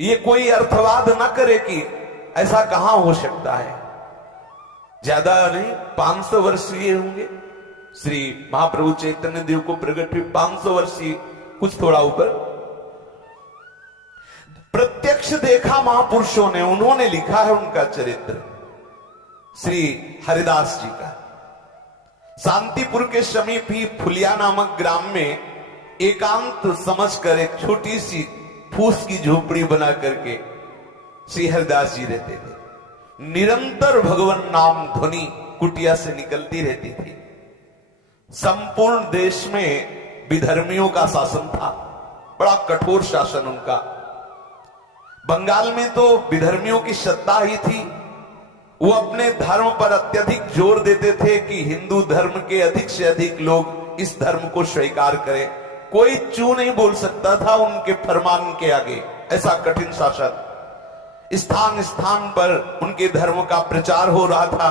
ये कोई अर्थवाद ना करे कि ऐसा कहां हो सकता है। ज्यादा नहीं, 500 वर्षीय होंगे श्री महाप्रभु चैतन्य देव को प्रकट हुए, 500 वर्षीय कुछ थोड़ा ऊपर। प्रत्यक्ष देखा महापुरुषों ने, उन्होंने लिखा है उनका चरित्र श्री हरिदास जी का। शांतिपुर के समीप ही फुलिया नामक ग्राम में एकांत समझकर एक छोटी सी फूस की झोपड़ी बना करके श्री हरिदास जी रहते थे। निरंतर भगवान नाम ध्वनि कुटिया से निकलती रहती थी। संपूर्ण देश में विधर्मियों का शासन था, बड़ा कठोर शासन उनका। बंगाल में तो विधर्मियों की सत्ता ही थी। वो अपने धर्म पर अत्यधिक जोर देते थे कि हिंदू धर्म के अधिक से अधिक लोग इस धर्म को स्वीकार करें। कोई चू नहीं बोल सकता था उनके फरमान के आगे, ऐसा कठिन शासन। स्थान स्थान पर उनके धर्म का प्रचार हो रहा था।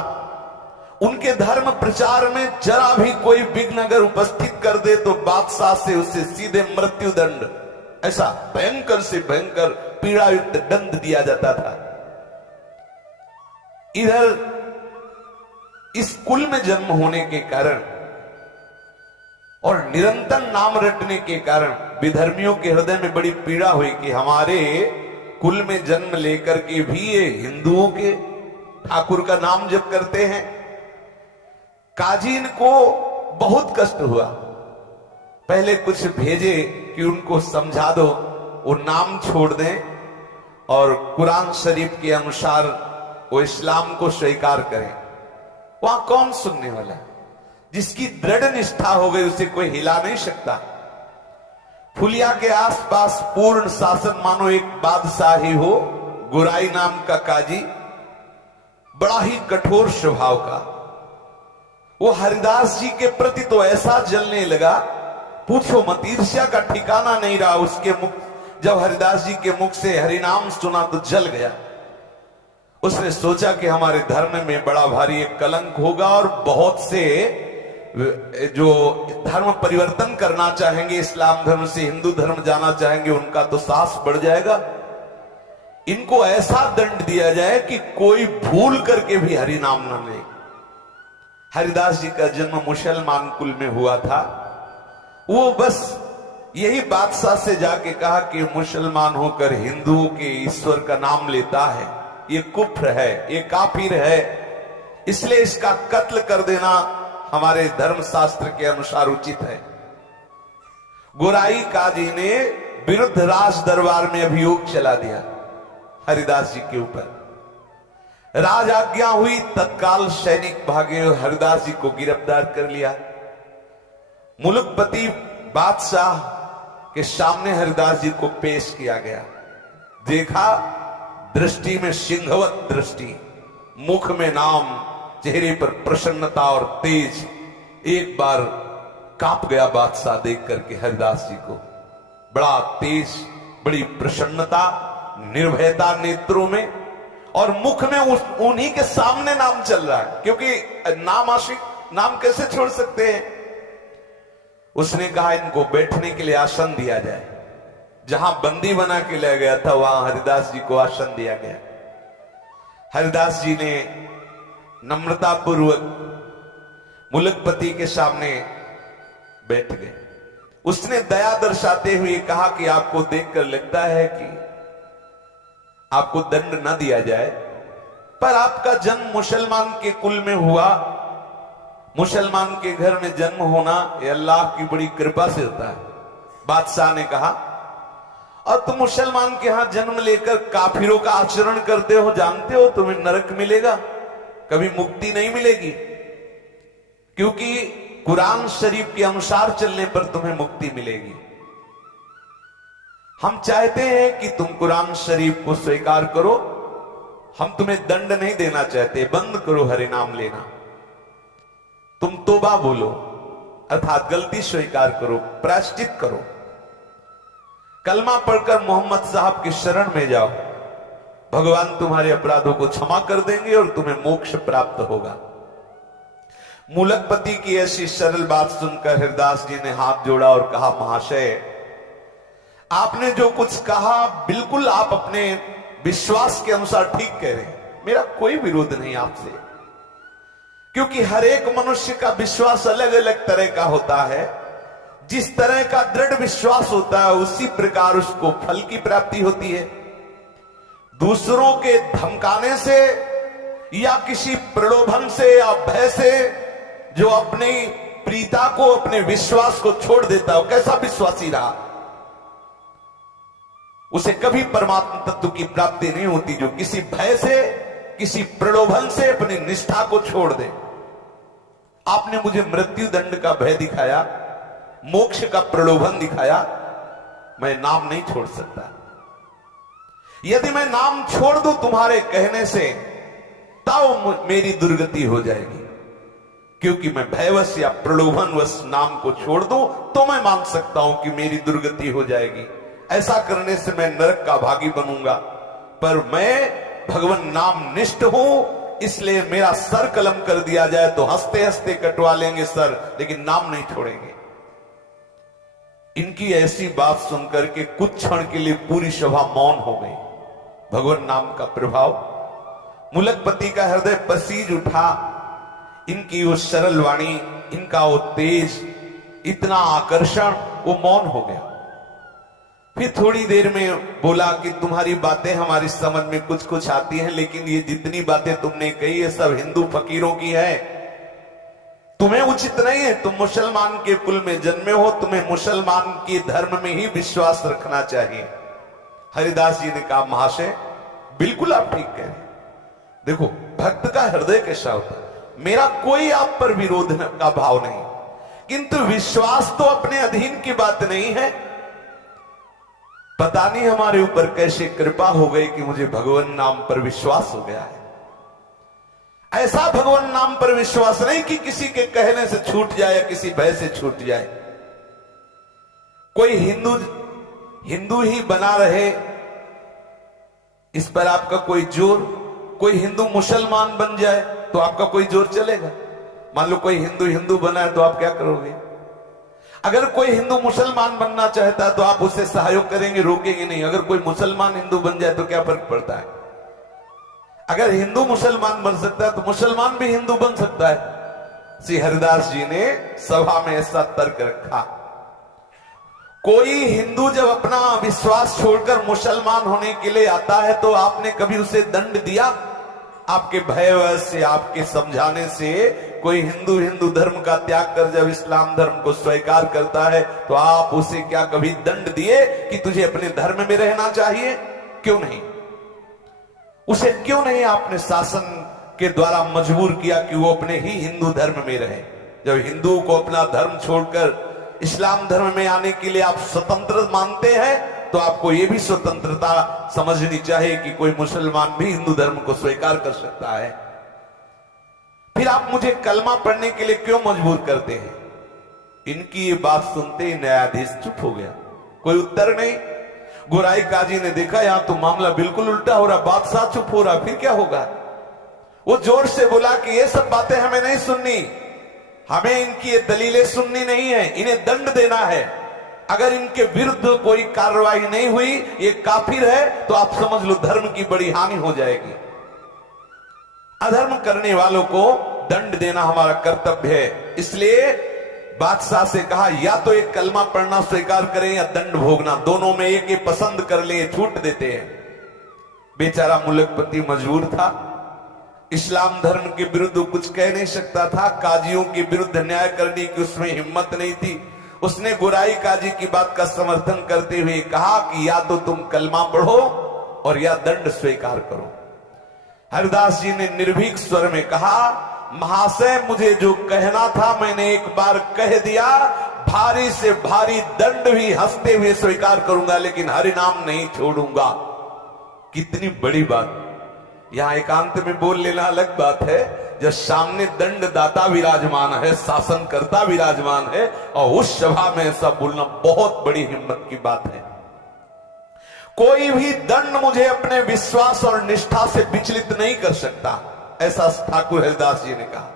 उनके धर्म प्रचार में जरा भी कोई विघ्न अगर उपस्थित कर दे तो बादशाह से उसे सीधे मृत्यु दंड, ऐसा भयंकर से भयंकर पीड़ायुक्त दंड दिया जाता था। इधर इस कुल में जन्म होने के कारण और निरंतर नाम रटने के कारण विधर्मियों के हृदय में बड़ी पीड़ा हुई कि हमारे कुल में जन्म लेकर के भी ये हिंदुओं के ठाकुर का नाम जप करते हैं। काजी को बहुत कष्ट हुआ। पहले कुछ भेजे कि उनको समझा दो, वो नाम छोड़ दें और कुरान शरीफ के अनुसार वो इस्लाम को स्वीकार करें। वहां कौन सुनने वाला है? जिसकी दृढ़ निष्ठा हो गई उसे कोई हिला नहीं सकता। फुलिया के आसपास पूर्ण शासन मानो एक बादशाह ही हो, गुराई नाम का काजी, बड़ा ही कठोर स्वभाव का। वो हरिदास जी के प्रति तो ऐसा जलने लगा, पूछो मत, ईर्ष्या का ठिकाना नहीं रहा उसके मुख। जब हरिदास जी के मुख से हरिनाम सुना तो जल गया। उसने सोचा कि हमारे धर्म में बड़ा भारी एक कलंक होगा और बहुत से जो धर्म परिवर्तन करना चाहेंगे, इस्लाम धर्म से हिंदू धर्म जाना चाहेंगे, उनका तो साहस बढ़ जाएगा। इनको ऐसा दंड दिया जाए कि कोई भूल करके भी हरि नाम न ले। हरिदास जी का जन्म मुसलमान कुल में हुआ था। वो बस यही बादशाह से जाके कहा कि मुसलमान होकर हिंदुओं के ईश्वर का नाम लेता है, ये कुफ्र है, ये काफिर है, इसलिए इसका कत्ल कर देना हमारे धर्म शास्त्र के अनुसार उचित है। गोराई काजी ने विरुद्ध राज दरबार में अभियोग चला दिया हरिदास जी के ऊपर। राज आज्ञा हुई, तत्काल सैनिक भागे और हरिदास जी को गिरफ्तार कर लिया। मुल्कपति बादशाह के सामने हरिदास जी को पेश किया गया। देखा, दृष्टि में सिंहवत दृष्टि, मुख में नाम, चेहरे पर प्रसन्नता और तेज। एक बार कांप गया बादशाह देख करके हरिदास जी को। बड़ा तेज, बड़ी प्रसन्नता, निर्भयता नेत्रों में, और मुख में उन्हीं के सामने नाम चल रहा है, क्योंकि नाम आशिक, नाम कैसे छोड़ सकते हैं। उसने कहा इनको बैठने के लिए आसन दिया जाए। जहां बंदी बना के ले गया था वहां हरिदास जी को आसन दिया गया। हरिदास जी ने नम्रता पूर्वक मुल्कपति के सामने बैठ गए। उसने दया दर्शाते हुए कहा कि आपको देखकर लगता है कि आपको दंड न दिया जाए, पर आपका जन्म मुसलमान के कुल में हुआ। मुसलमान के घर में जन्म होना ये अल्लाह की बड़ी कृपा से होता है। बादशाह ने कहा, और तुम मुसलमान के यहां जन्म लेकर काफिरों का आचरण करते हो, जानते हो तुम्हें नरक मिलेगा, कभी मुक्ति नहीं मिलेगी, क्योंकि कुरान शरीफ के अनुसार चलने पर तुम्हें मुक्ति मिलेगी। हम चाहते हैं कि तुम कुरान शरीफ को स्वीकार करो, हम तुम्हें दंड नहीं देना चाहते, बंद करो हरि नाम लेना, तुम तौबा बोलो, अर्थात गलती स्वीकार करो, प्रायश्चित करो, कलमा पढ़कर मोहम्मद साहब की शरण में जाओ, भगवान तुम्हारे अपराधों को क्षमा कर देंगे और तुम्हें मोक्ष प्राप्त होगा। मुल्कपति की ऐसी सरल बात सुनकर हरिदास जी ने हाथ जोड़ा और कहा, महाशय आपने जो कुछ कहा बिल्कुल आप अपने विश्वास के अनुसार ठीक कह रहे हैं, मेरा कोई विरोध नहीं आपसे, क्योंकि हर एक मनुष्य का विश्वास अलग अलग तरह का होता है। जिस तरह का दृढ़ विश्वास होता है उसी प्रकार उसको फल की प्राप्ति होती है। दूसरों के धमकाने से या किसी प्रलोभन से या भय से जो अपनी प्रीता को, अपने विश्वास को छोड़ देता है, वो कैसा विश्वासी रहा, उसे कभी परमात्मा तत्व की प्राप्ति नहीं होती। जो किसी भय से, किसी प्रलोभन से अपनी निष्ठा को छोड़ दे। आपने मुझे मृत्यु दंड का भय दिखाया, मोक्ष का प्रलोभन दिखाया, मैं नाम नहीं छोड़ सकता। यदि मैं नाम छोड़ दूं तुम्हारे कहने से, तब मेरी दुर्गति हो जाएगी, क्योंकि मैं भयवश या प्रलोभनवश नाम को छोड़ दूं तो मैं मान सकता हूं कि मेरी दुर्गति हो जाएगी। ऐसा करने से मैं नरक का भागी बनूंगा, पर मैं भगवान नाम निष्ठ हूं, इसलिए मेरा सर कलम कर दिया जाए तो हंसते हंसते कटवा लेंगे सर, लेकिन नाम नहीं छोड़ेंगे। इनकी ऐसी बात सुनकर के कुछ क्षण के लिए पूरी सभा मौन हो गई। भगवान नाम का प्रभाव, मुलकपति का हृदय पसीज उठा। इनकी वो सरल वाणी, इनका वो तेज, इतना आकर्षण, वो मौन हो गया। फिर थोड़ी देर में बोला कि तुम्हारी बातें हमारी समझ में कुछ कुछ आती हैं, लेकिन ये जितनी बातें तुमने कही है सब हिंदू फकीरों की है, तुम्हें उचित नहीं है। तुम मुसलमान के कुल में जन्मे हो, तुम्हें मुसलमान के धर्म में ही विश्वास रखना चाहिए। हरिदास जी ने कहा, महाशय बिल्कुल आप ठीक कह रहे हैं। देखो भक्त का हृदय कैसा होता है, मेरा कोई आप पर विरोध का भाव नहीं, किंतु विश्वास तो अपने अधीन की बात नहीं है। पता नहीं हमारे ऊपर कैसे कृपा हो गई कि मुझे भगवान नाम पर विश्वास हो गया है। ऐसा भगवान नाम पर विश्वास नहीं कि किसी के कहने से छूट जाए या किसी भय से छूट जाए। कोई हिंदू ही बना रहे, इस पर आपका कोई जोर, कोई हिंदू मुसलमान बन जाए तो आपका कोई जोर चलेगा। मान लो कोई हिंदू बना है तो आप क्या करोगे? अगर कोई हिंदू मुसलमान बनना चाहता है तो आप उससे सहयोग करेंगे, रोकेंगे नहीं। अगर कोई मुसलमान हिंदू बन जाए तो क्या फर्क पड़ता है? अगर हिंदू मुसलमान बन सकता है तो मुसलमान भी हिंदू बन सकता है। श्री हरिदास जी ने सभा में ऐसा तर्क रखा। कोई हिंदू जब अपना विश्वास छोड़कर मुसलमान होने के लिए आता है तो आपने कभी उसे दंड दिया? आपके भयवश से, आपके समझाने से कोई हिंदू धर्म का त्याग कर जब इस्लाम धर्म को स्वीकार करता है तो आप उसे क्या कभी दंड दिए कि तुझे अपने धर्म में रहना चाहिए? क्यों नहीं? उसे क्यों नहीं आपने शासन के द्वारा मजबूर किया कि वो अपने ही हिंदू धर्म में रहे? जब हिंदुओं को अपना धर्म छोड़कर इस्लाम धर्म में आने के लिए आप स्वतंत्र मानते हैं तो आपको यह भी स्वतंत्रता समझनी चाहिए कि कोई मुसलमान भी हिंदू धर्म को स्वीकार कर सकता है। फिर आप मुझे कलमा पढ़ने के लिए क्यों मजबूर करते हैं? इनकी ये बात सुनते ही न्यायाधीश चुप हो गया, कोई उत्तर नहीं। गोराई काजी ने देखा यहां तो मामला बिल्कुल उल्टा हो रहा, बादशाह चुप हो रहा, फिर क्या होगा? वो जोर से बोला कि ये सब बातें हमें नहीं सुननी, हमें इनकी ये दलीलें सुननी नहीं है, इन्हें दंड देना है। अगर इनके विरुद्ध कोई कार्रवाई नहीं हुई, ये काफिर है, तो आप समझ लो धर्म की बड़ी हानि हो जाएगी। अधर्म करने वालों को दंड देना हमारा कर्तव्य है। इसलिए बादशाह से कहा या तो एक कलमा पढ़ना स्वीकार करें या दंड भोगना, दोनों में एक ही पसंद कर ले, छूट देते हैं। बेचारा मुलकपति मजबूर था, इस्लाम धर्म के विरुद्ध कुछ कह नहीं सकता था, काजियों के विरुद्ध न्याय करने की उसमें हिम्मत नहीं थी। उसने गोराई काजी की बात का समर्थन करते हुए कहा कि या तो तुम कलमा पढ़ो और या दंड स्वीकार करो। हरिदास जी ने निर्भीक स्वर में कहा, महाशय मुझे जो कहना था मैंने एक बार कह दिया, भारी से भारी दंड भी हंसते हुए स्वीकार करूंगा, लेकिन हरिनाम नहीं छोड़ूंगा। कितनी बड़ी बात! यहां एकांत में बोल लेना अलग बात है, जब सामने दंडदाता विराजमान है, शासनकर्ता विराजमान है, और उस सभा में ऐसा बोलना बहुत बड़ी हिम्मत की बात है। कोई भी दंड मुझे अपने विश्वास और निष्ठा से विचलित नहीं कर सकता, ऐसा ठाकुर हरिदास जी ने कहा।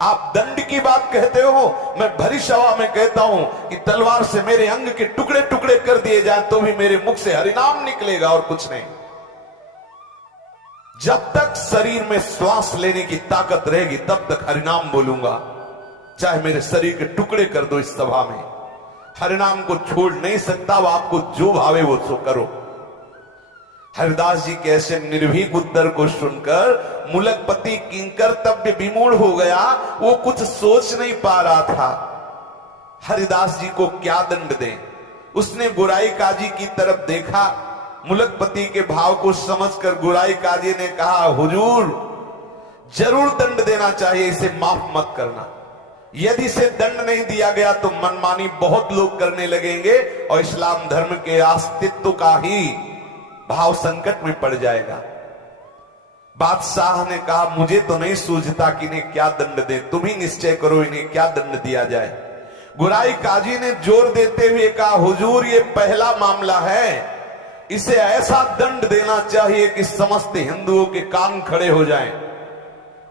आप दंड की बात कहते हो, मैं भरी सभा में कहता हूं कि तलवार से मेरे अंग के टुकड़े टुकड़े कर दिए जाए तो भी मेरे मुख से हरिनाम निकलेगा और कुछ नहीं। जब तक शरीर में श्वास लेने की ताकत रहेगी तब तक हरिनाम बोलूंगा, चाहे मेरे शरीर के टुकड़े कर दो इस सभा में, हरिनाम को छोड़ नहीं सकता। वो आपको जो भावे वो सो करो। हरिदास जी के ऐसे निर्भीक उत्तर को सुनकर मुलकपति किंकर तब्य विमूढ़ हो गया। वो कुछ सोच नहीं पा रहा था हरिदास जी को क्या दंड दें। उसने गुराई काजी की तरफ देखा। मुलकपति के भाव को समझकर गुराई काजी ने कहा, हुजूर जरूर दंड देना चाहिए, इसे माफ मत करना। यदि इसे दंड नहीं दिया गया तो मनमानी बहुत लोग करने लगेंगे और इस्लाम धर्म के अस्तित्व का ही भाव संकट में पड़ जाएगा। बादशाह ने कहा, मुझे तो नहीं सूझता कि इन्हें क्या दंड दें, तुम ही निश्चय करो इन्हें क्या दंड दिया जाए। गुराई काजी ने जोर देते हुए कहा, हुजूर ये पहला मामला है, इसे ऐसा दंड देना चाहिए कि समस्त हिंदुओं के कान खड़े हो जाएं।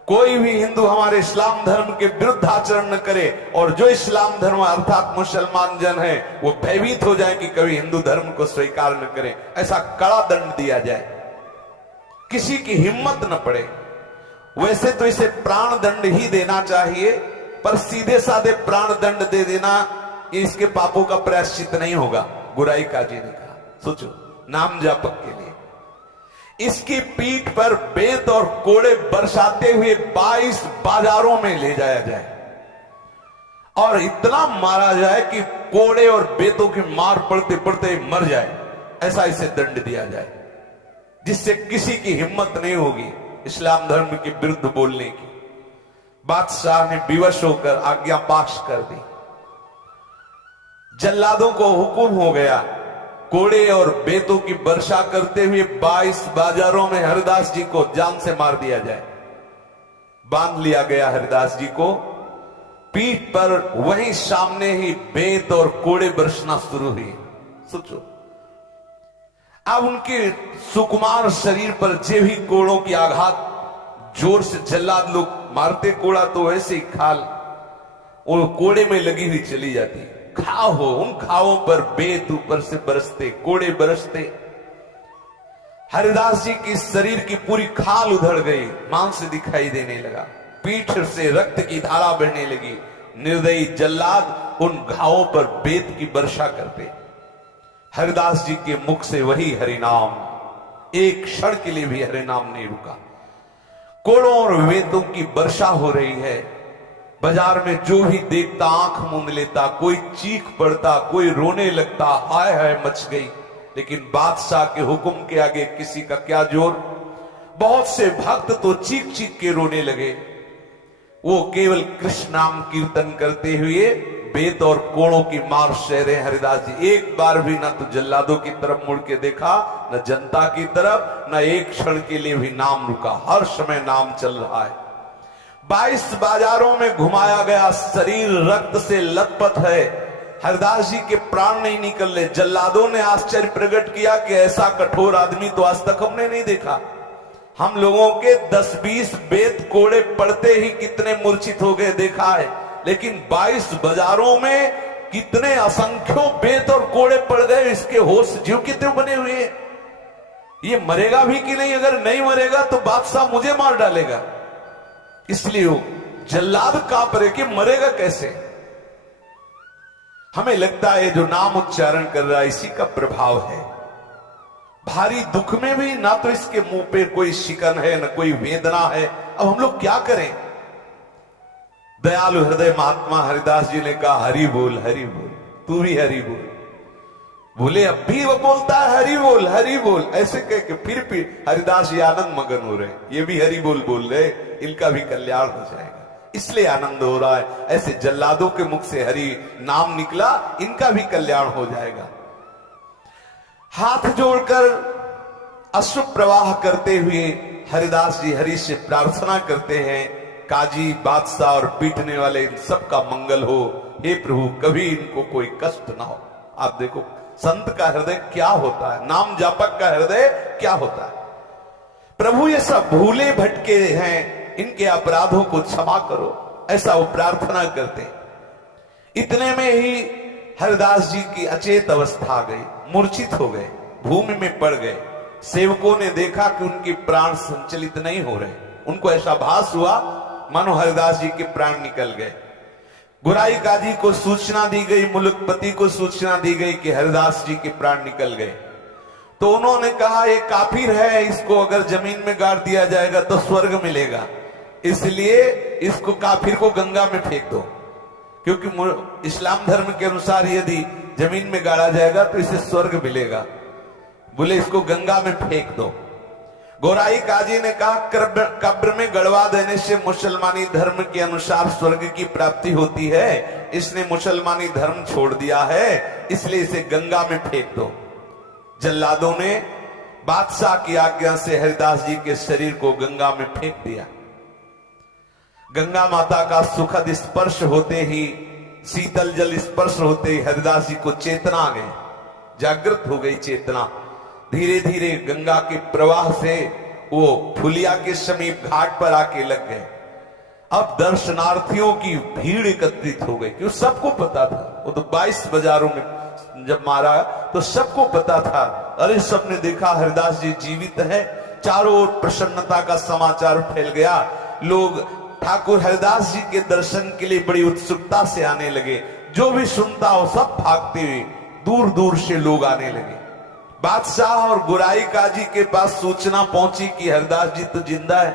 कोई भी हिंदू हमारे इस्लाम धर्म के विरुद्ध आचरण न करे और जो इस्लाम धर्म अर्थात मुसलमान जन है वो भयभीत हो जाए कि कभी हिंदू धर्म को स्वीकार न करें। ऐसा कड़ा दंड दिया जाए, किसी की हिम्मत न पड़े। वैसे तो इसे प्राण दंड ही देना चाहिए, पर सीधे साधे प्राण दंड दे देना ये इसके पापों का प्रायश्चित नहीं होगा। गुराई काजी ने कहा, सोचो नाम जापक के लिए इसकी पीठ पर बेत और कोड़े बरसाते हुए 22 बाजारों में ले जाया जाए और इतना मारा जाए कि कोड़े और बेतों की मार पड़ते पड़ते मर जाए, ऐसा इसे दंड दिया जाए जिससे किसी की हिम्मत नहीं होगी इस्लाम धर्म के विरुद्ध बोलने की। बादशाह ने विवश होकर आज्ञा पाश कर दी। जल्लादों को हुक्म हो गया, कोड़े और बेतों की वर्षा करते हुए 22 बाजारों में हरिदास जी को जान से मार दिया जाए। बांध लिया गया हरिदास जी को, पीठ पर वहीं सामने ही बेत और कोड़े बरसना शुरू हुई। सोचो अब उनके सुकुमार शरीर पर जे भी कोड़ों की आघात जोर से जल्लाद लोग मारते, कोड़ा तो ऐसे ही खाल वो कोड़े में लगी हुई चली जाती। घाव हो, उन घावों पर बेत ऊपर से बरसते, कोड़े बरसते। हरिदास जी की शरीर की पूरी खाल उधड़ गई, मांस दिखाई देने लगा, पीठ से रक्त की धारा बहने लगी। निर्दयी जल्लाद उन घावों पर बेत की वर्षा करते। हरिदास जी के मुख से वही हरिनाम, एक क्षण के लिए भी हरिनाम नहीं रुका। कोड़ों और बेतों की वर्षा हो रही है। बाजार में जो भी देखता आंख मूंद लेता, कोई चीख पड़ता, कोई रोने लगता, हाय हाय मच गई। लेकिन बादशाह के हुक्म के आगे किसी का क्या जोर। बहुत से भक्त तो चीख चीख के रोने लगे। वो केवल कृष्ण नाम कीर्तन करते हुए बेत और कोड़ों की मार सह रहे हरिदास जी। एक बार भी ना तो जल्लादों की तरफ मुड़ के देखा, न जनता की तरफ, न एक क्षण के लिए भी नाम रुका। हर समय नाम चल रहा है। 22 बाजारों में घुमाया गया, शरीर रक्त से लथपथ है। हरिदास जी के प्राण नहीं निकल रहे। जल्लादों ने आश्चर्य प्रकट किया कि ऐसा कठोर आदमी तो आज तक हमने नहीं देखा। हम लोगों के 10-20 बेत कोड़े पड़ते ही कितने मूर्छित हो गए देखा है, लेकिन 22 बाजारों में कितने असंख्यों बेत और कोड़े पड़ गए। इसके होश जीव कितने बने हुए हैं। ये मरेगा भी कि नहीं? अगर नहीं मरेगा तो बादशाह मुझे मार डालेगा। इसलिए वो जल्लाद कांप रहे कि मरेगा कैसे। हमें लगता है जो नाम उच्चारण कर रहा है इसी का प्रभाव है। भारी दुख में भी ना तो इसके मुंह पे कोई शिकन है, ना कोई वेदना है। अब हम लोग क्या करें? दयालु हृदय महात्मा हरिदास जी ने कहा, हरि बोल, तू भी हरि बोल। बोले अब भी वो बोलता है हरि बोल, हरि बोल। ऐसे कह के फिर हरिदास जी आनंद मगन हो रहे, ये भी हरि बोल रहे, इनका भी कल्याण हो जाएगा, इसलिए आनंद हो रहा है। ऐसे जल्लादों के मुख से हरि नाम निकला, इनका भी कल्याण हो जाएगा। हाथ जोड़कर अश्रु प्रवाह करते हुए हरिदास जी हरि से प्रार्थना करते हैं, काजी, बादशाह और पीटने वाले इन सबका मंगल हो। हे प्रभु, कभी इनको कोई कष्ट ना हो। आप देखो संत का हृदय क्या होता है, नाम जापक का हृदय क्या होता है। प्रभु ये सब भूले भटके हैं, इनके अपराधों को क्षमा करो। ऐसा वो प्रार्थना करते। इतने में ही हरिदास जी की अचेत अवस्था आ गई, मूर्छित हो गए, भूमि में पड़ गए। सेवकों ने देखा कि उनके प्राण संचलित नहीं हो रहे। उनको ऐसा भास हुआ मानो हरिदास जी के प्राण निकल गए। गुराई काजी को सूचना दी गई, मुल्कपति को सूचना दी गई कि हरिदास जी के प्राण निकल गए। तो उन्होंने कहा ये काफिर है, इसको अगर जमीन में गाड़ दिया जाएगा तो स्वर्ग मिलेगा, इसलिए इसको काफिर को गंगा में फेंक दो, क्योंकि इस्लाम धर्म के अनुसार यदि जमीन में गाड़ा जाएगा तो इसे स्वर्ग मिलेगा। बोले इसको गंगा में फेंक दो। गोराई काजी ने कहा कब्र में गड़वा देने से मुसलमानी धर्म के अनुसार स्वर्ग की प्राप्ति होती है, इसने मुसलमानी धर्म छोड़ दिया है, इसलिए इसे गंगा में फेंक दो। जल्लादों ने बादशाह की आज्ञा से हरिदास जी के शरीर को गंगा में फेंक दिया। गंगा माता का सुखद स्पर्श होते ही, शीतल जल स्पर्श होते ही हरिदास जी को चेतना आ गई, जागृत हो गई चेतना। धीरे धीरे गंगा के प्रवाह से वो फुलिया के समीप घाट पर आके लग गए। अब दर्शनार्थियों की भीड़ एकत्रित हो गई, क्यों सबको पता था, वो तो 22 बाजारों में जब मारा तो सबको पता था। अरे सबने देखा हरिदास जी जीवित है, चारों ओर प्रसन्नता का समाचार फैल गया। लोग ठाकुर हरिदास जी के दर्शन के लिए बड़ी उत्सुकता से आने लगे। जो भी सुनता हो सब भागते हुए दूर दूर से लोग आने लगे। बादशाह और गुराई काजी के पास सूचना पहुंची कि हरिदास जी तो जिंदा है,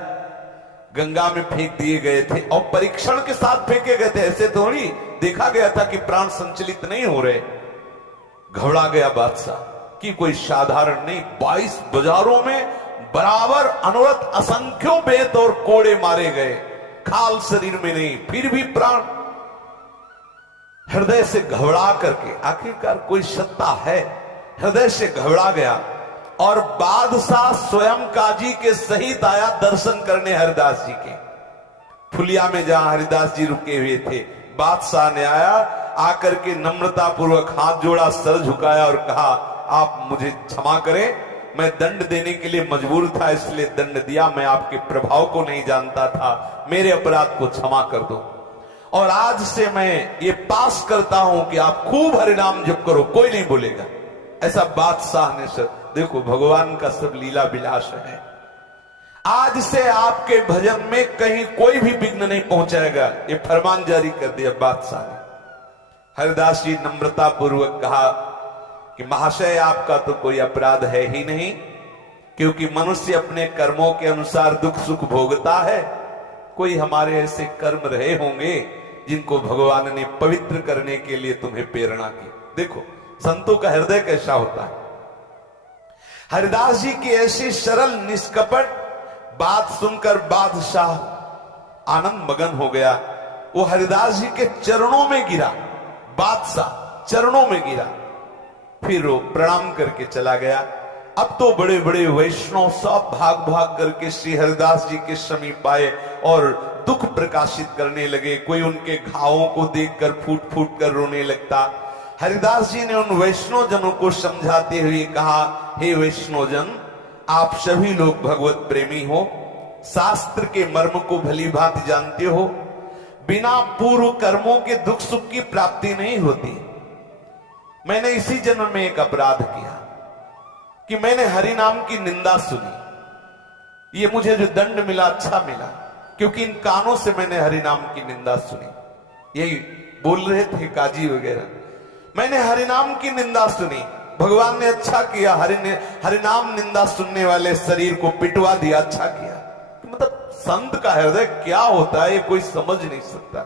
गंगा में फेंक दिए गए थे और परीक्षण के साथ फेंके गए थे, ऐसे थोड़ी देखा गया था कि प्राण संचलित नहीं हो रहे। घबरा गया बादशाह कि कोई साधारण नहीं, 22 बाजारों में बराबर अनवरत असंख्यों बेत और कोड़े मारे गए, खाल शरीर में नहीं, फिर भी प्राण। हृदय से घबरा करके, आखिरकार कोई सत्ता है, हृदय से घबरा गया और बादशाह स्वयं काजी के सहित आया दर्शन करने हरिदास जी के। फुलिया में जहां हरिदास जी रुके हुए थे, बादशाह ने आया, आकर के नम्रता पूर्वक हाथ जोड़ा, सर झुकाया और कहा आप मुझे क्षमा करें, मैं दंड देने के लिए मजबूर था, इसलिए दंड दिया, मैं आपके प्रभाव को नहीं जानता था, मेरे अपराध को क्षमा कर दो। और आज से मैं ये पास करता हूं कि आप खूब हरिनाम जप करो, कोई नहीं बोलेगा। ऐसा बादशाह ने सर, देखो भगवान का सब लीला विलास है। आज से आपके भजन में कहीं कोई भी विघ्न नहीं पहुंचाएगा, ये फरमान जारी कर दिया बादशाह ने। हरिदास जी नम्रता पूर्वक कहा कि महाशय आपका तो कोई अपराध है ही नहीं, क्योंकि मनुष्य अपने कर्मों के अनुसार दुख सुख भोगता है। कोई हमारे ऐसे कर्म रहे होंगे जिनको भगवान ने पवित्र करने के लिए तुम्हें प्रेरणा की। देखो संतों का हृदय कैसा होता है। हरिदास जी की ऐसी सरल निष्कपट बात सुनकर बादशाह आनंद मगन हो गया। वो हरिदास जी के चरणों में गिरा, बादशाह चरणों में गिरा, फिर वो प्रणाम करके चला गया। अब तो बड़े बड़े वैष्णव सब भाग भाग करके श्री हरिदास जी के समीप आए और दुख प्रकाशित करने लगे। कोई उनके घावों को देखकर फूट फूट कर रोने लगता। हरिदास जी ने उन वैष्णव जनों को समझाते हुए कहा, हे वैष्णव जन, आप सभी लोग भगवत प्रेमी हो, शास्त्र के मर्म को भली भांति जानते हो। बिना पूर्व कर्मों के दुख सुख की प्राप्ति नहीं होती। मैंने इसी जन्म में एक अपराध किया कि मैंने हरि नाम की निंदा सुनी। ये मुझे जो दंड मिला अच्छा मिला, क्योंकि इन कानों से मैंने हरि नाम की निंदा सुनी। यही बोल रहे थे काजी वगैरह, मैंने हरि नाम की निंदा सुनी, भगवान ने अच्छा किया, हरि नाम निंदा सुनने वाले शरीर को पिटवा दिया, अच्छा किया। मतलब संत का हृदय क्या होता है ये कोई समझ नहीं सकता।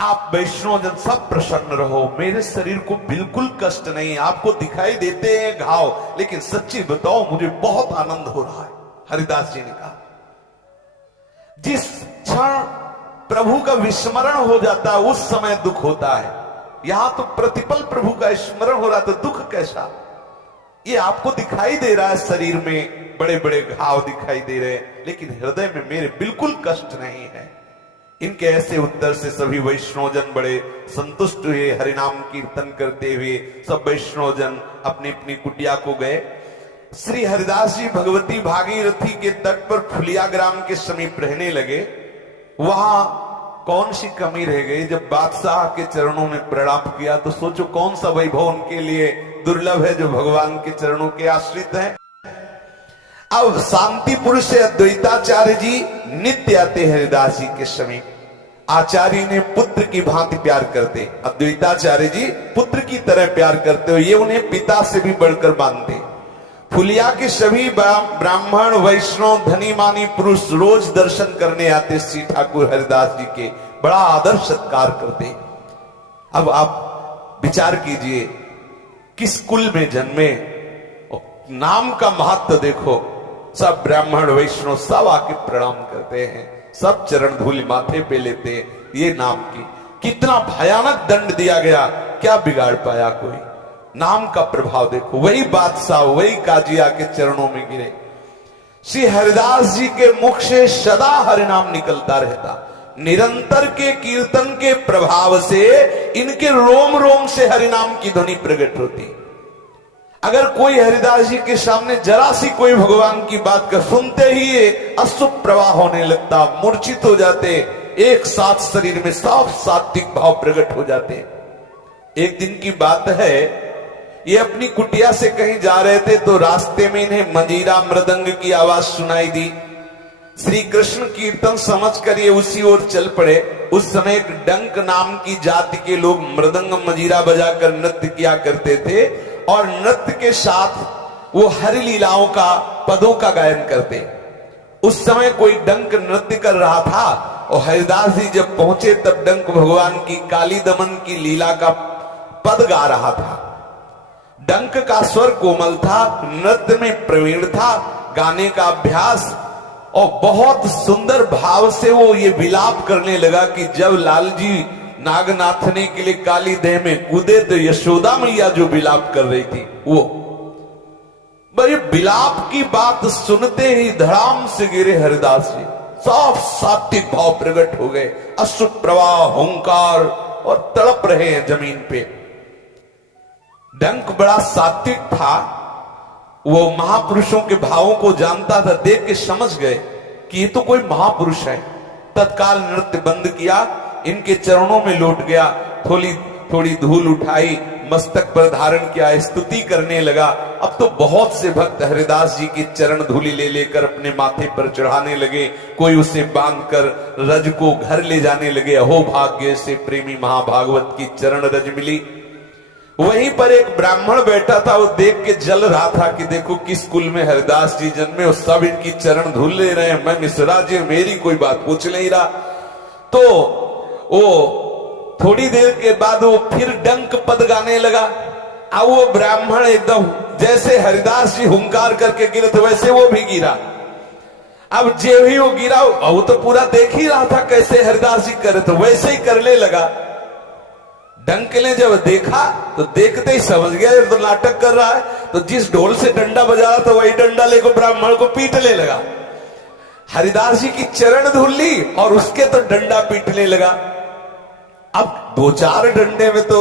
आप वैष्णव जन सब प्रसन्न रहो, मेरे शरीर को बिल्कुल कष्ट नहीं, आपको दिखाई देते हैं घाव, लेकिन सच्ची बताओ मुझे बहुत आनंद हो रहा है। हरिदास जी ने कहा, जिस क्षण प्रभु का विस्मरण हो जाता है उस समय दुख होता है। यहां तो प्रतिपल प्रभु का स्मरण हो रहा, तो दुख कैसा। ये आपको दिखाई दे रहा है, शरीर में बड़े बड़े घाव दिखाई दे रहे हैं, लेकिन हृदय में मेरे बिल्कुल कष्ट नहीं है। इनके ऐसे उत्तर से सभी वैष्णवजन बड़े संतुष्ट हुए। हरिनाम कीर्तन करते हुए सब वैष्णवजन अपनी अपनी कुटिया को गए। श्री हरिदास जी भगवती भागीरथी के तट पर फुलिया ग्राम के समीप रहने लगे। वहां कौन सी कमी रह गई? जब बादशाह के चरणों में प्रणाम किया तो सोचो कौन सा वैभव उनके लिए दुर्लभ है जो भगवान के चरणों के आश्रित हैं। अब शांति पुरुष से अद्वैताचार्य जी नित्य आते हरिदास जी के समीप। आचार्य ने पुत्र की भांति प्यार करते, अद्वैताचार्य जी पुत्र की तरह प्यार करते हो, ये उन्हें पिता से भी बढ़कर मानते। फुलिया के सभी ब्राह्मण वैष्णव धनी मानी पुरुष रोज दर्शन करने आते श्री ठाकुर हरिदास जी के, बड़ा आदर सत्कार करते। अब आप विचार कीजिए किस कुल में जन्मे, नाम का महत्व देखो। सब ब्राह्मण वैष्णव सब आके प्रणाम करते हैं, सब चरण धूलि माथे पे लेते हैं। ये नाम की कितना भयानक दंड दिया गया, क्या बिगाड़ पाया कोई? नाम का प्रभाव देखो। वही बादशाह वही काजिया के चरणों में गिरे। श्री हरिदास जी के मुख से सदा हरिनाम निकलता रहता। निरंतर के कीर्तन के प्रभाव से इनके रोम रोम से हरिनाम की ध्वनि प्रकट होती। अगर कोई हरिदास जी के सामने जरा सी कोई भगवान की बात कर सुनते ही अशुभ प्रवाह होने लगता, मूर्छित हो जाते, एक साथ शरीर में साफ सात्विक भाव प्रकट हो जाते। एक दिन की बात है, ये अपनी कुटिया से कहीं जा रहे थे तो रास्ते में इन्हें मंजीरा मृदंग की आवाज सुनाई दी। श्री कृष्ण कीर्तन समझकर ये उसी ओर चल पड़े। उस समय एक डंक नाम की जाति के लोग मृदंग मंजीरा बजाकर नृत्य किया करते थे और नृत्य के साथ वो हरि लीलाओं का पदों का गायन करते। उस समय कोई डंक नृत्य कर रहा था और हरिदास जी जब पहुंचे तब डंक भगवान की काली दमन की लीला का पद गा रहा था। डंक का स्वर कोमल था, नृत्य में प्रवीण था, गाने का अभ्यास, और बहुत सुंदर भाव से वो ये विलाप करने लगा कि जब लाल जी नाग नाथने के लिए काली देह में कूदे तो यशोदा मैया जो विलाप कर रही थी वो। बड़ी विलाप की बात सुनते ही धड़ाम से गिरे हरिदास जी, साफ सात्विक भाव प्रकट हो गए, अश्रु प्रवाह हुंकार और तड़प रहे हैं जमीन पे। डंक बड़ा सात्विक था, वो महापुरुषों के भावों को जानता था, देख के समझ गए कि ये तो कोई महापुरुष है। तत्काल नृत्य बंद किया, इनके चरणों में लौट गया, थोड़ी थोड़ी धूल उठाई, मस्तक पर धारण किया, स्तुति करने लगा। अब तो बहुत से भक्त हरिदास जी की चरण धूलि ले लेकर अपने माथे पर चढ़ाने लगे, कोई उसे बांधकर रज को घर ले जाने लगे। अहो भाग्य से प्रेमी महाभागवत की चरण रज मिली। वहीं पर एक ब्राह्मण बैठा था, वो देख के जल रहा था कि देखो किस कुल में हरिदास जी जन्मे और सब इनकी चरण धूल ले रहे हैं, मैं मिश्रा जी मेरी कोई बात पूछ नहीं रहा। तो वो थोड़ी देर के बाद वो फिर डंक पद गाने लगा। अब वो ब्राह्मण एकदम जैसे हरिदास जी हुंकार करके गिरे थे वैसे वो भी गिरा। अब जे भी वो गिरा, वो तो पूरा देख ही रहा था कैसे हरिदास जी करे, तो वैसे ही करने लगा। डंक ने जब देखा तो देखते ही समझ गया ये तो नाटक कर रहा है, तो जिस ढोल से डंडा बजा रहा था वही डंडा लेकर ब्राह्मण को पीटने लगा। हरिदास जी की चरण धूल ली और उसके तो डंडा पीटने लगा। अब दो चार डंडे में तो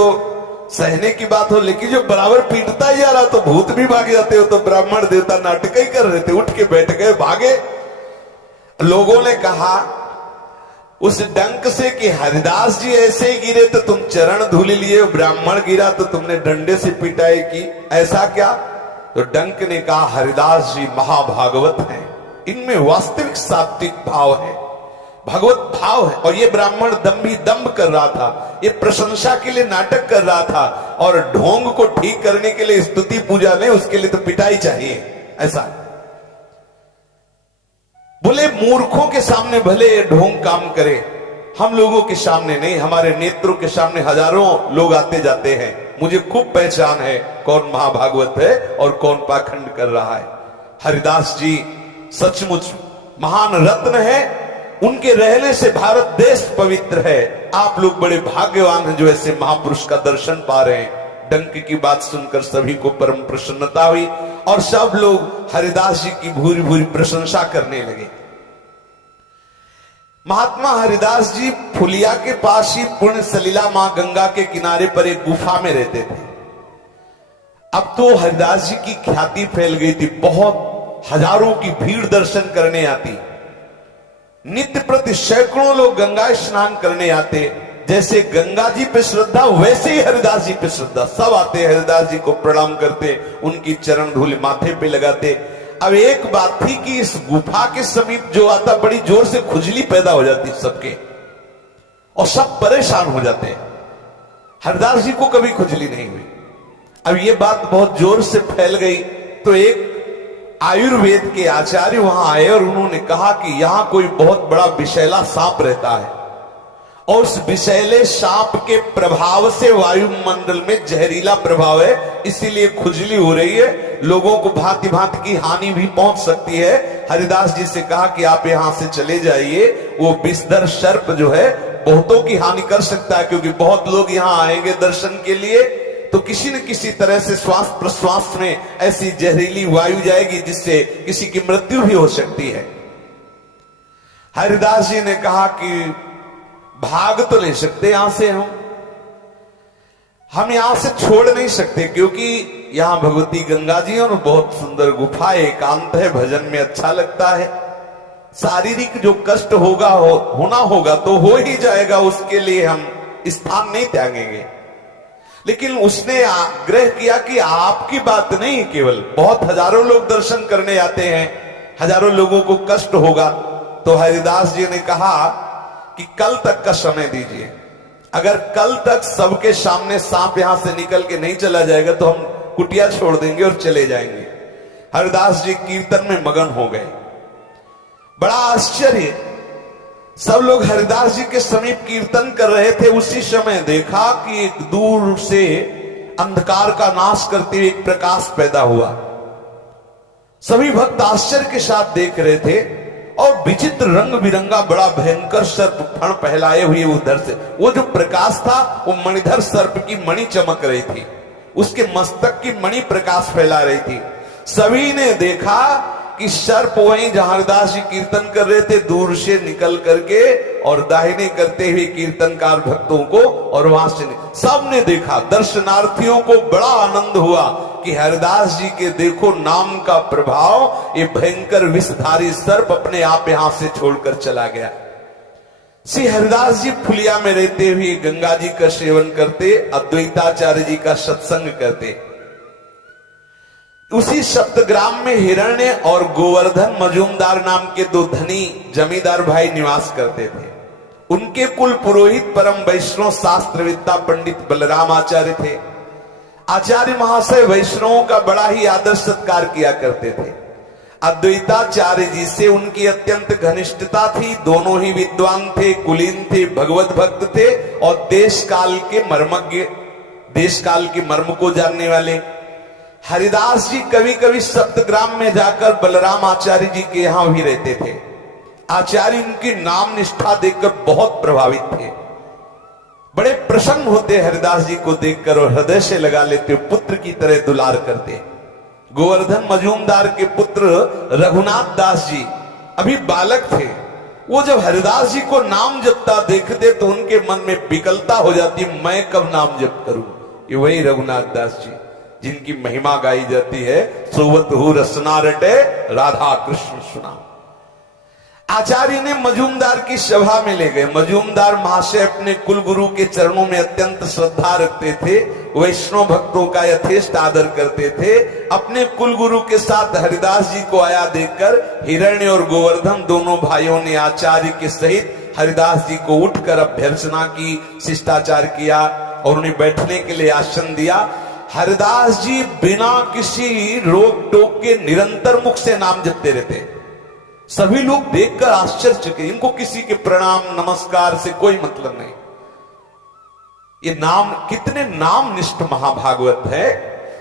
सहने की बात हो, लेकिन जो बराबर पीटता ही जा रहा तो भूत भी भाग जाते हो। तो ब्राह्मण देवता नाटक ही कर रहे थे, उठ के बैठ गए, भागे। लोगों ने कहा उस डंक से कि हरिदास जी ऐसे ही गिरे तो तुम चरण धूलि लिए, ब्राह्मण गिरा तो तुमने डंडे से पिटाई की, ऐसा क्या? तो डंक ने कहा हरिदास जी महाभागवत हैं, इनमें वास्तविक सात्विक भाव है, भगवत भाव है। और ये ब्राह्मण दंभ कर रहा था, ये प्रशंसा के लिए नाटक कर रहा था, और ढोंग को ठीक करने के लिए स्तुति पूजा नहीं, उसके लिए तो पिटाई चाहिए। ऐसा बोले मूर्खों के सामने भले ढोंग काम करे, हम लोगों के सामने नहीं। हमारे नेत्रों के सामने हजारों लोग आते जाते हैं, मुझे खूब पहचान है कौन महाभागवत है और कौन पाखंड कर रहा है। हरिदास जी सचमुच महान रत्न है, उनके रहने से भारत देश पवित्र है। आप लोग बड़े भाग्यवान हैं जो ऐसे महापुरुष का दर्शन पा रहे हैं। डंक की बात सुनकर सभी को परम प्रसन्नता हुई और सब लोग हरिदास जी की भूरी भूरी प्रशंसा करने लगे। महात्मा हरिदास जी फुलिया के पास ही पुण्य सलीला मां गंगा के किनारे पर एक गुफा में रहते थे। अब तो हरिदास जी की ख्याति फैल गई थी, बहुत हजारों की भीड़ दर्शन करने आती। नित्य प्रति सैकड़ों लोग गंगा स्नान करने आते। जैसे गंगा जी पे श्रद्धा वैसे ही हरिदास जी पे श्रद्धा। सब आते, हरिदास जी को प्रणाम करते, उनकी चरण धूल माथे पे लगाते। अब एक बात थी कि इस गुफा के समीप जो आता बड़ी जोर से खुजली पैदा हो जाती सबके, और सब परेशान हो जाते हैं। हरिदास जी को कभी खुजली नहीं हुई। अब ये बात बहुत जोर से फैल गई तो एक आयुर्वेद के आचार्य वहां आए और उन्होंने कहा कि यहां कोई बहुत बड़ा विषैला सांप रहता है और उस विषैले सांप के प्रभाव से वायुमंडल में जहरीला प्रभाव है, इसीलिए खुजली हो रही है, लोगों को भांति भांति की हानि भी पहुंच सकती है। हरिदास जी से कहा कि आप यहां से चले जाइए, वो विषधर सर्प जो है बहुतों की हानि कर सकता है, क्योंकि बहुत लोग यहां आएंगे दर्शन के लिए, तो किसी न किसी तरह से श्वास प्रश्वास में ऐसी जहरीली वायु जाएगी जिससे किसी की मृत्यु भी हो सकती है। हरिदास जी ने कहा कि भाग तो नहीं सकते यहां से, हम यहां से छोड़ नहीं सकते, क्योंकि यहां भगवती गंगा जी और बहुत सुंदर गुफा, एकांत है, भजन में अच्छा लगता है। शारीरिक जो कष्ट होगा होना होगा तो हो ही जाएगा, उसके लिए हम स्थान नहीं त्यागेंगे। लेकिन उसने आग्रह किया कि आपकी बात नहीं, केवल बहुत हजारों लोग दर्शन करने आते हैं, हजारों लोगों को कष्ट होगा। तो हरिदास जी ने कहा कि कल तक का समय दीजिए, अगर कल तक सबके सामने सांप यहां से निकल के नहीं चला जाएगा तो हम कुटिया छोड़ देंगे और चले जाएंगे। हरिदास जी कीर्तन में मगन हो गए। बड़ा आश्चर्य, सब लोग हरिदास जी के समीप कीर्तन कर रहे थे, उसी समय देखा कि एक दूर से अंधकार का नाश करते हुए एक प्रकाश पैदा हुआ। सभी भक्त आश्चर्य के साथ देख रहे थे और विचित्र रंग बिरंगा बड़ा भयंकर सर्प फण फैलाए हुए उधर से, वो जो प्रकाश था वो मणिधर सर्प की मणि चमक रही थी, उसके मस्तक की मणि प्रकाश फैला रही थी। सभी ने देखा कि सर्प वहीं जहां हरिदास जी कीर्तन कर रहे थे दूर से निकल करके और दाहिने करते हुए कीर्तनकार भक्तों को, और वहां से सबने देखा। दर्शनार्थियों को बड़ा आनंद हुआ कि हरिदास जी के देखो नाम का प्रभाव, ये भयंकर विषधारी सर्प अपने आप यहां से छोड़कर चला गया। श्री हरिदास जी फुलिया में रहते हुए गंगा जी का सेवन करते, अद्वैताचार्य जी का सत्संग करते। उसी सप्तग्राम में हिरण्य और गोवर्धन मजूमदार नाम के दो धनी जमींदार भाई निवास करते थे। उनके कुल पुरोहित परम वैष्णव शास्त्रविद्ता पंडित बलराम आचार्य थे। आचार्य महाशय वैष्णवों का बड़ा ही आदर सत्कार किया करते थे। अद्वैताचार्य जी से उनकी अत्यंत घनिष्ठता थी। दोनों ही विद्वान थे, कुलीन थे, भगवत भक्त थे और देश काल के मर्मज्ञ, देश काल के मर्म को जानने वाले। हरिदास जी कभी कभी सप्तग्राम में जाकर बलराम आचार्य जी के यहां भी रहते थे। आचार्य उनकी नाम निष्ठा देखकर बहुत प्रभावित थे, बड़े प्रसन्न होते हरिदास जी को देखकर और हृदय से लगा लेते, पुत्र की तरह दुलार करते। गोवर्धन मजूमदार के पुत्र रघुनाथ दास जी अभी बालक थे। वो जब हरिदास जी को नाम जपता देखते तो उनके मन में विकलता हो जाती, मैं कब नाम जप करूं। ये वही रघुनाथ दास जी जिनकी महिमा गाई जाती है, सोवत हु रसना रटे राधा कृष्ण सुना। आचार्य ने मजूमदार की सभा में ले गए। मजूमदार महाशय अपने कुल गुरु के चरणों में अत्यंत श्रद्धा रखते थे, वैष्णव भक्तों का यथेष्ट आदर करते थे। अपने कुल गुरु के साथ हरिदास जी को आया देखकर हिरण्य और गोवर्धन दोनों भाइयों ने आचार्य के सहित हरिदास जी को उठकर अभ्यर्चना की, शिष्टाचार किया और उन्हें बैठने के लिए आसन दिया। हरिदास जी बिना किसी रोक टोक के निरंतर मुख से नाम जपते रहते। सभी लोग देखकर आश्चर्यचकित, इनको किसी के प्रणाम नमस्कार से कोई मतलब नहीं। ये नाम कितने नाम निष्ठ महाभागवत है,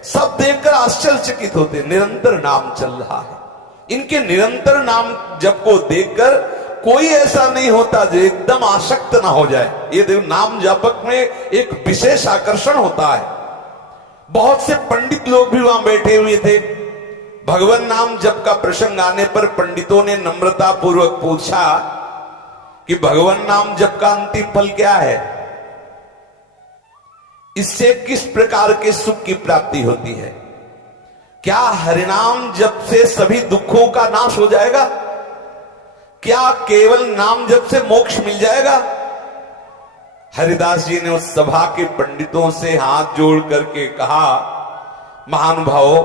सब देखकर आश्चर्यचकित होते। निरंतर नाम चल रहा है। इनके निरंतर नाम जप को देखकर कोई ऐसा नहीं होता जो एकदम आसक्त ना हो जाए। ये देखो नाम जापक में एक विशेष आकर्षण होता है। बहुत से पंडित लोग भी वहां बैठे हुए थे। भगवान नाम जप का प्रसंग आने पर पंडितों ने नम्रता पूर्वक पूछा कि भगवान नाम जप का अंतिम फल क्या है, इससे किस प्रकार के सुख की प्राप्ति होती है? क्या हरिनाम जप से सभी दुखों का नाश हो जाएगा? क्या केवल नाम जप से मोक्ष मिल जाएगा? हरिदास जी ने उस सभा के पंडितों से हाथ जोड़ करके कहा, महानुभावों,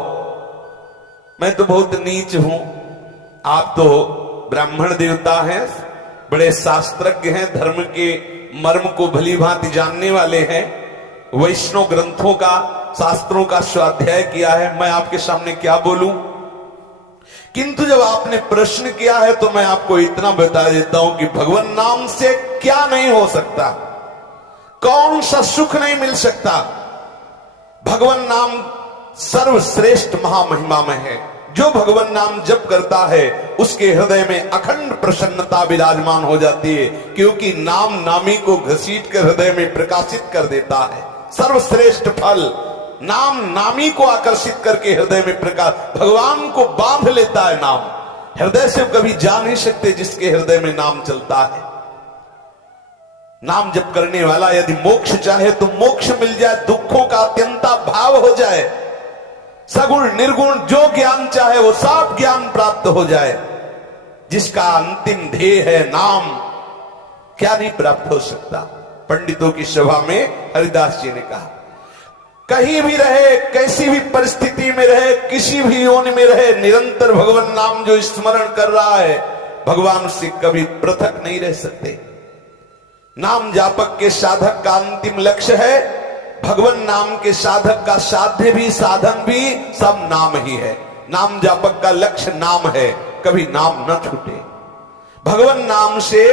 मैं तो बहुत नीच हूं, आप तो ब्राह्मण देवता हैं, बड़े शास्त्रज्ञ हैं, धर्म के मर्म को भली भांति जानने वाले हैं, वैष्णव ग्रंथों का, शास्त्रों का स्वाध्याय किया है, मैं आपके सामने क्या बोलूं? किंतु जब आपने प्रश्न किया है तो मैं आपको इतना बता देता हूं कि भगवान नाम से क्या नहीं हो सकता, कौन सा सुख नहीं मिल सकता। भगवान नाम सर्वश्रेष्ठ महामहिमा में है। जो भगवान नाम जप करता है उसके हृदय में अखंड प्रसन्नता विराजमान हो जाती है, क्योंकि नाम नामी को घसीट कर हृदय में प्रकाशित कर देता है। सर्वश्रेष्ठ फल नाम नामी को आकर्षित करके हृदय में प्रकाश, भगवान को बांध लेता है नाम। हृदय से कभी जा नहीं सकते जिसके हृदय में नाम चलता है। नाम जप करने वाला यदि मोक्ष चाहे तो मोक्ष मिल जाए, दुखों का अत्यंता भाव हो जाए, सगुण निर्गुण जो ज्ञान चाहे वो सब ज्ञान प्राप्त हो जाए। जिसका अंतिम ध्येय है नाम, क्या नहीं प्राप्त हो सकता। पंडितों की सभा में हरिदास जी ने कहा, कहीं भी रहे, कैसी भी परिस्थिति में रहे, किसी भी योनि में रहे, निरंतर भगवान नाम जो स्मरण कर रहा है, भगवान से कभी पृथक नहीं रह सकते। नाम जापक के साधक का अंतिम लक्ष्य है, भगवान नाम के साधक का साध्य भी साधन भी सब नाम ही है। नाम जापक का लक्ष्य नाम है, कभी नाम न छूटे। भगवान नाम से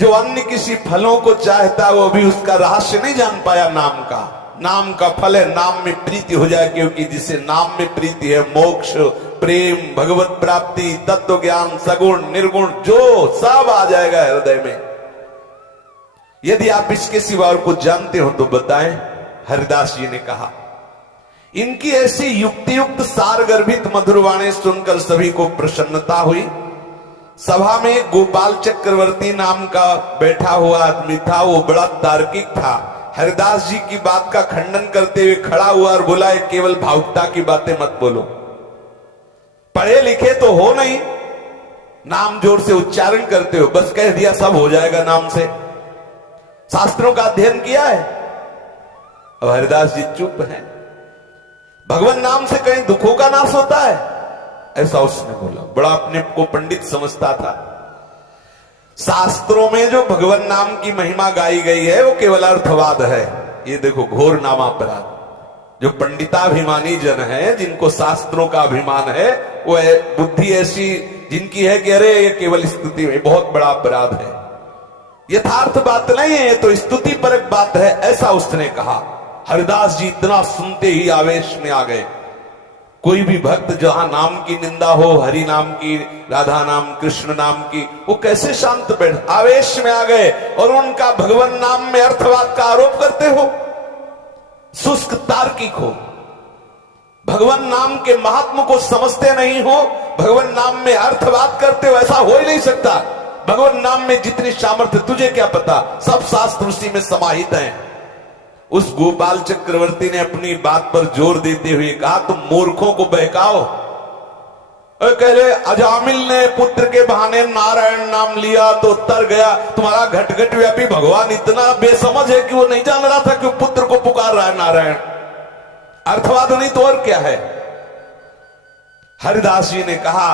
जो अन्य किसी फलों को चाहता है वो भी उसका रहस्य नहीं जान पाया नाम का। नाम का फल है नाम में प्रीति हो जाए, क्योंकि जिसे नाम में प्रीति है मोक्ष, प्रेम, भगवत प्राप्ति, तत्व ज्ञान, सगुण निर्गुण जो सब आ जाएगा हृदय में। यदि आप इसके सिवा और कुछ जानते हो तो बताएं। हरिदास जी ने कहा, इनकी ऐसी युक्ति युक्त सार गर्भित मधुर वाणी सुनकर सभी को प्रसन्नता हुई। सभा में गोपाल चक्रवर्ती नाम का बैठा हुआ आदमी था, वो बड़ा तार्किक था। हरिदास जी की बात का खंडन करते हुए खड़ा हुआ और बोला, केवल भावुकता की बातें मत बोलो, पढ़े लिखे तो हो नहीं, नाम जोर से उच्चारण करते हो, बस कह दिया सब हो जाएगा नाम से, शास्त्रों का अध्ययन किया है? अब हरिदास जी चुप हैं। भगवान नाम से कहीं दुखों का नाश होता है? ऐसा उसने बोला। बड़ा अपने को पंडित समझता था। शास्त्रों में जो भगवान नाम की महिमा गाई गई है वो केवल अर्थवाद है। ये देखो घोर नामापराध। जो पंडिताभिमानी जन है, जिनको शास्त्रों का अभिमान है, वो बुद्धि ऐसी जिनकी है कि अरे ये केवल स्तुति में, बहुत बड़ा अपराध है, यथार्थ बात नहीं है, तो स्तुति परक बात है, ऐसा उसने कहा। हरिदास जी इतना सुनते ही आवेश में आ गए। कोई भी भक्त जहां नाम की निंदा हो, हरि नाम की, राधा नाम, कृष्ण नाम की, वो कैसे शांत बैठ, आवेश में आ गए और उनका भगवान नाम में अर्थवाद का आरोप करते हो। शुष्क तार्किक हो, भगवान नाम के महात्म को समझते नहीं हो, भगवान नाम में अर्थवाद करते हो, ऐसा हो ही नहीं सकता। भगवान नाम में जितनी सामर्थ्य तुझे क्या पता, सब शास्त्र उसी में समाहित हैं। उस गोपाल चक्रवर्ती ने अपनी बात पर जोर देते हुए कहा, तुम मूर्खों को बहकाओ। कह रहे अजामिल ने पुत्र के बहाने नारायण नाम लिया तो तर गया, तुम्हारा घट घट व्यापी भगवान इतना बेसमझ है कि वो नहीं जान रहा था कि पुत्र को पुकार रहा है नारायण। अर्थवाद नहीं तो और क्या है? हरिदास जी ने कहा,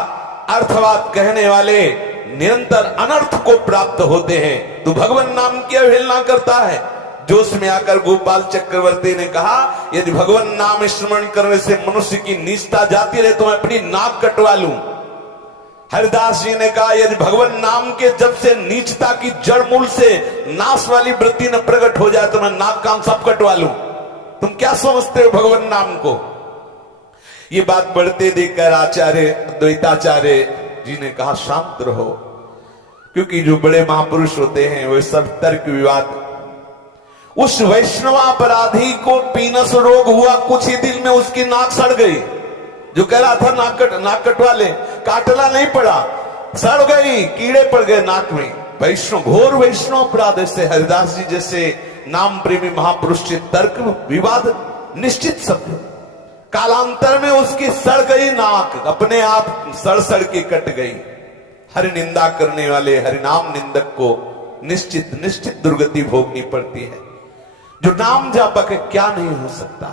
अर्थवाद कहने वाले निरंतर अनर्थ को प्राप्त होते हैं, तो भगवान नाम की अवहेलना करता है। जोश में आकर गोपाल चक्रवर्ती ने कहा, यदि भगवान नाम स्मरण करने से मनुष्य की नीचता जाती रहे तो मैं अपनी नाक कटवा लूं। हरिदास जी ने कहा, यदि भगवान नाम के जब से नीचता की जड़ मूल से नाश वाली वृत्ति न प्रकट हो जाए तो मैं नाक कान सब कटवा लूं। तुम क्या समझते हो भगवान नाम को? ये बात बढ़ते देखकर आचार्य द्वैताचार्य जी ने कहा, शांत रहो, क्योंकि जो बड़े महापुरुष होते हैं वो सब तर्क विवाद। उस वैष्णवापराधी को पीनस रोग हुआ, कुछ ही दिन में उसकी नाक सड़ गई। जो कह रहा था नाक कटवा ले, काटना नहीं पड़ा, सड़ गई, कीड़े पड़ गए नाक में। वैष्णव, घोर वैष्णव अपराध। ऐसे हरिदास जी जैसे नाम प्रेमी महापुरुष से तर्क विवाद निश्चित सत्य। कालांतर में उसकी सड़ गई नाक, अपने आप सड़ सड़ के कट गई। हरि निंदा करने वाले हरिनाम निंदक को निश्चित निश्चित दुर्गति भोगनी पड़ती है। जो नाम जापक है क्या नहीं हो सकता।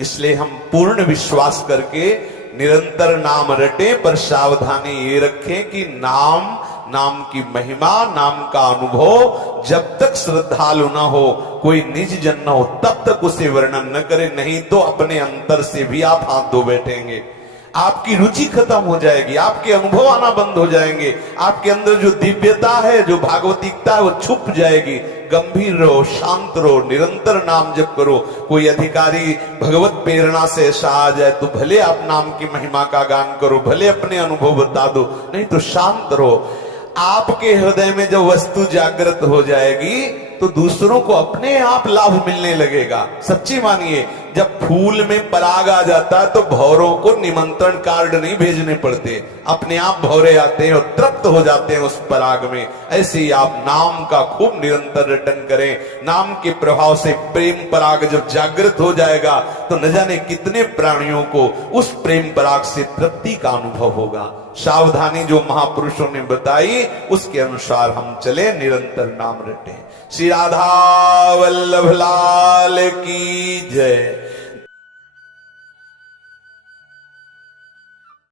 इसलिए हम पूर्ण विश्वास करके निरंतर नाम रटे, पर सावधानी ये रखें कि नाम की महिमा, नाम का अनुभव जब तक श्रद्धालु न हो, कोई निज जन न हो, तब तक उसे वर्णन न करे। नहीं तो अपने अंतर से भी आप हाथ धो बैठेंगे, आपकी रुचि खत्म हो जाएगी, आपके अनुभव आना बंद हो जाएंगे, आपके अंदर जो दिव्यता है, जो भागवतिकता है, वो छुप जाएगी। गंभीर रहो, शांत रहो, निरंतर नाम जप करो। कोई अधिकारी भगवत प्रेरणा से ऐसा आ जाए तो भले आप नाम की महिमा का गान करो, भले अपने अनुभव बता दो, नहीं तो शांत रहो। आपके हृदय में जब वस्तु जागृत हो जाएगी तो दूसरों को अपने आप लाभ मिलने लगेगा। सच्ची मानिए, जब फूल में पराग आ जाता है तो भौरों को निमंत्रण कार्ड नहीं भेजने पड़ते, अपने आप भौरे आते हैं और तृप्त हो जाते हैं उस पराग में। ऐसे ही आप नाम का खूब निरंतर रटन करें। नाम के प्रभाव से प्रेम पराग जब जागृत हो जाएगा तो न जाने कितने प्राणियों को उस प्रेम पराग से तृप्ति का अनुभव होगा। सावधानी जो महापुरुषों ने बताई उसके अनुसार हम चले, निरंतर नाम रटें। श्री राधा वल्लभ लाल की जय।